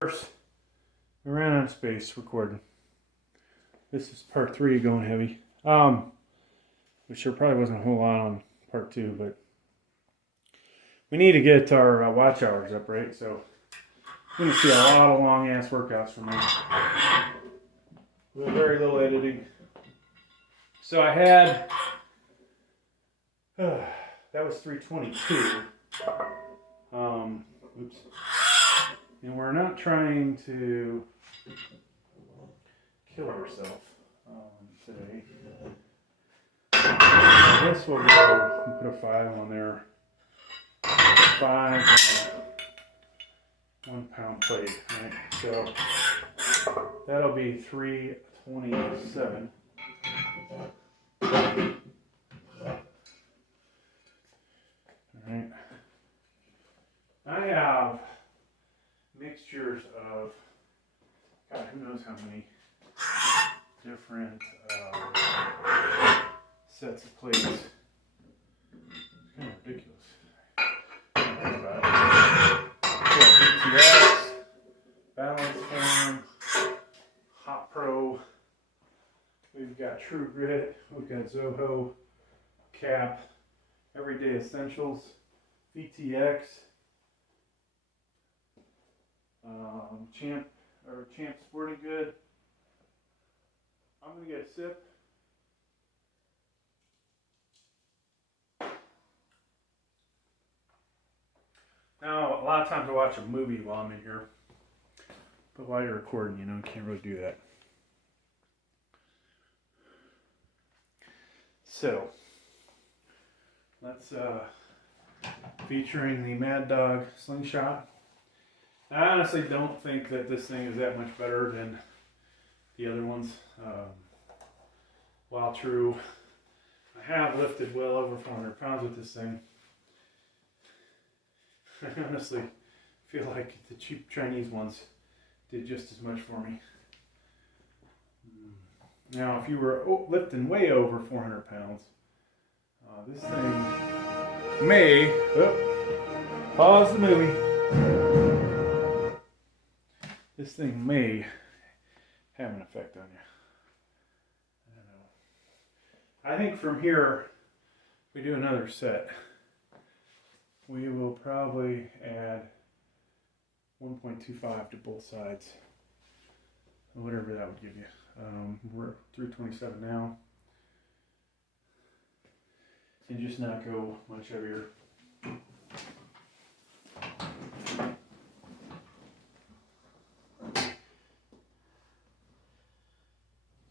First, we ran out of space recording. This is part 3 going heavy. Which there probably wasn't a whole lot on part 2, but we need to get our watch hours up, right? So you're going to see a lot of long ass workouts from me with very little editing. So I had that was 322. Oops. And we're not trying to kill ourselves today. I guess we'll go put a 5 on there. 5 and 1 pound plate, right? So that'll be 327. Alright. I have mixtures of, God, who knows how many different sets of plates. It's kind of ridiculous. Think about it. BTX, Balance Form, Hot Pro. We've got True Grit. We've got Zoho, Cap, Everyday Essentials, VTX, Champ Sporting Good. I'm gonna get a sip. Now, a lot of times I watch a movie while I'm in here, but while you're recording, you can't really do that. So, let's featuring the Mad Dog Slingshot. I honestly don't think that this thing is that much better than the other ones. While true, I have lifted well over 400 pounds with this thing. I honestly feel like the cheap Chinese ones did just as much for me. Now, if you were lifting way over 400 pounds, this thing may, pause the movie. This thing may have an effect on you. I don't know. I think from here, if we do another set, we will probably add 1.25 to both sides. Whatever that would give you. We're 327 now. And just not go much heavier.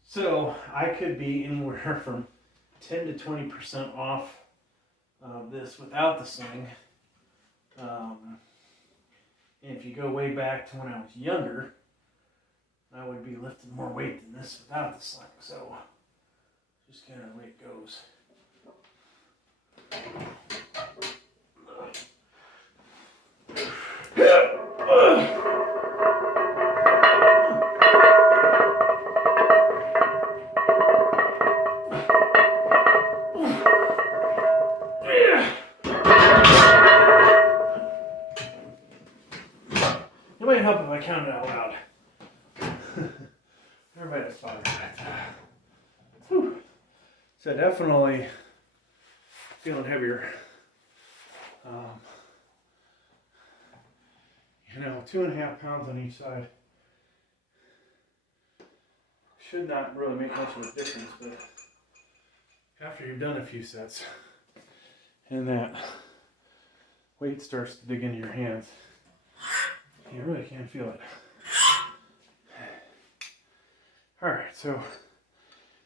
So I could be anywhere from 10 to 20% off this without the sling. And if you go way back to when I was younger, I would be lifting more weight than this without the sling. So just kind of the way it goes. It might help if I count it out loud. Everybody has 5 minutes. So definitely feeling heavier. 2.5 pounds on each side should not really make much of a difference, but after you've done a few sets and that weight starts to dig into your hands, you really can't feel it. Alright, so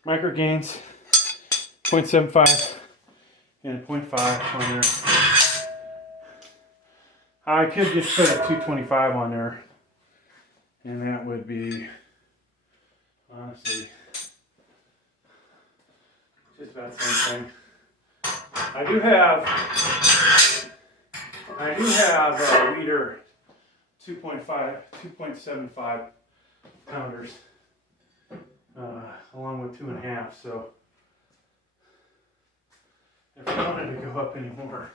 micro gains, 0.75 and 0.5 on there. I could just put a 225 on there, and that would be, honestly, just about the same thing. I do have a Leader 2.75 pounders, along with 2.5. So if I wanted to go up anymore,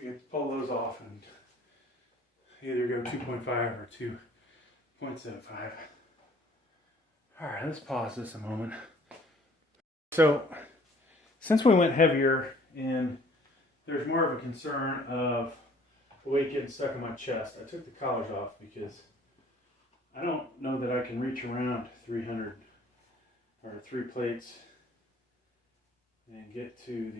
you could pull those off and either go 2.5 or 2 0.75. All right, let's pause this a moment. So, since we went heavier and there's more of a concern of the weight getting stuck in my chest, I took the collars off because I don't know that I can reach around 300 or 3 plates and get to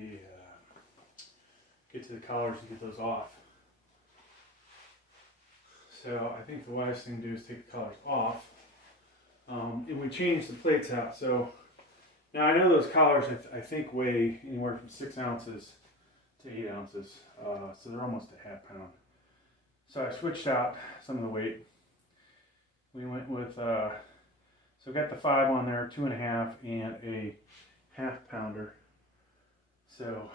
the collars and get those off. So I think the wisest thing to do is take the collars off. And we changed the plates out. So now I know those collars I think weigh anywhere from 6 ounces to 8 ounces. So they're almost a half pound. So I switched out some of the weight. We went with, so got the 5 on there, 2.5 and a half pounder. So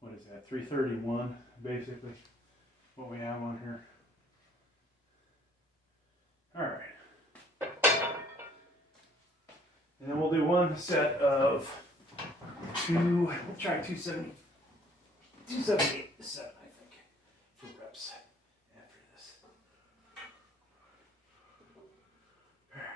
what is that, 331 basically what we have on here. All right. And then we'll do one set of we'll try 278 this set, I think, for reps after this. All right.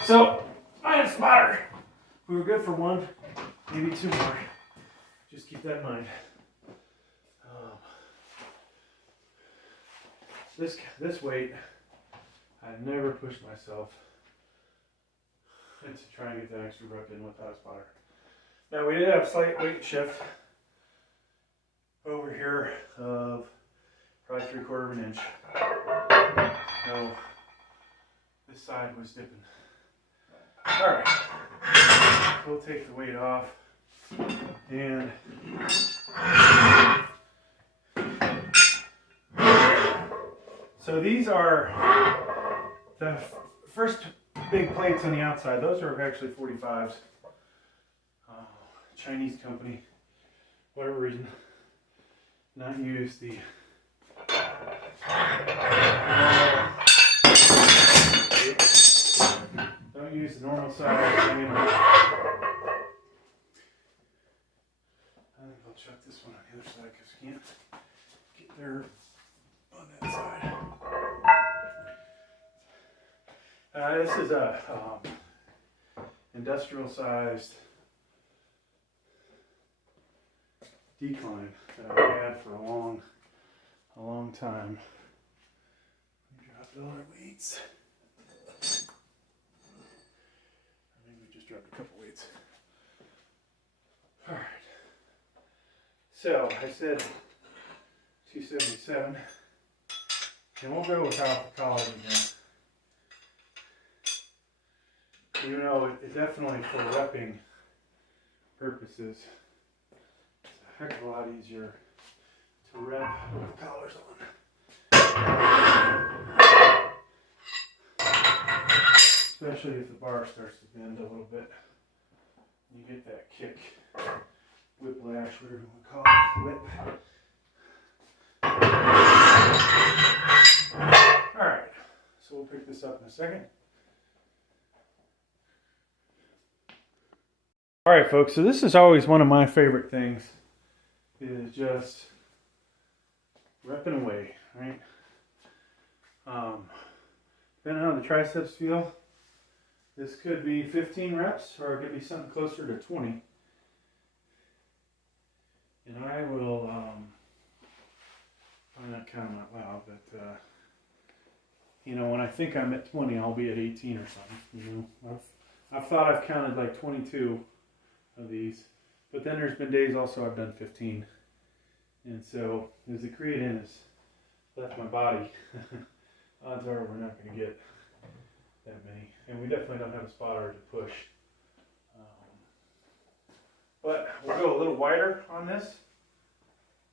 So, I had a spotter. We were good for 1, maybe 2 more. Just keep that in mind. This weight, I've never pushed myself to try and get that extra rep in without a spotter. Now we did have a slight weight shift over here of probably 3/4 of an inch. So this side was dipping. All right, we'll take the weight off and so these are the first big plates on the outside. Those are actually 45s. Chinese company, whatever reason, not use the don't use the normal size. I think I'll chuck this one on the other side because I can't get there on that side. This is a industrial sized decline that I've had for a long time. We dropped all our weights. I think we just dropped a couple weights. All right. So I said 277, and we'll go without the collars again. Even though it definitely for repping purposes, it's a heck of a lot easier to rep with collars on. Especially if the bar starts to bend a little bit. You get that kick, whiplash, whatever you want to call it, whip. Alright, so we'll pick this up in a second. Alright folks, so this is always one of my favorite things, is just repping away, right? Depending on how the triceps feel, this could be 15 reps or it could be something closer to 20. And I will, I'm not counting out loud, but you know, when I think I'm at 20, I'll be at 18 or something. You know, I've thought I've counted like 22 of these, but then there's been days also I've done 15. And so as the creatine has left my body, odds are we're not going to get that many. And we definitely don't have a spotter to push. But we'll go a little wider on this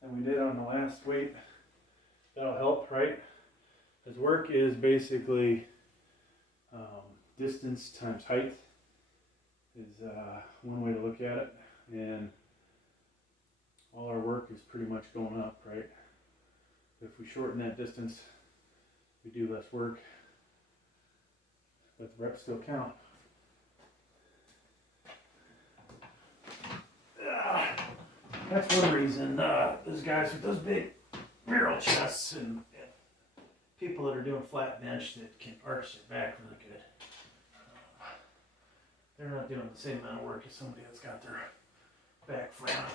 than we did on the last weight. That'll help, right? As work is basically distance times height is one way to look at it. And all our work is pretty much going up, right? If we shorten that distance, we do less work, but the reps still count. That's one reason those guys with those big barrel chests and people that are doing flat bench that can arch their back really good, they're not doing the same amount of work as somebody that's got their back flat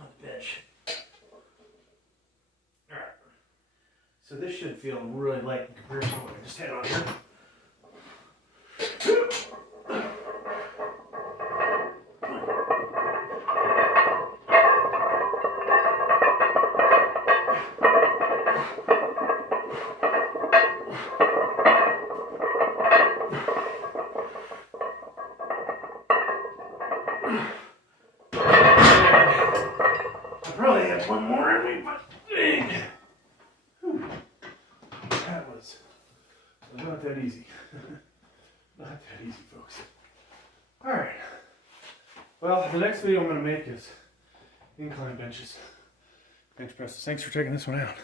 on the bench. Alright. So this should feel really light in comparison to what I just had on here. I probably have one more in me, but dang. Whew. That was not that easy. Not that easy, folks. Alright. Well, the next video I'm going to make is incline benches. Bench presses. Thanks for checking this one out.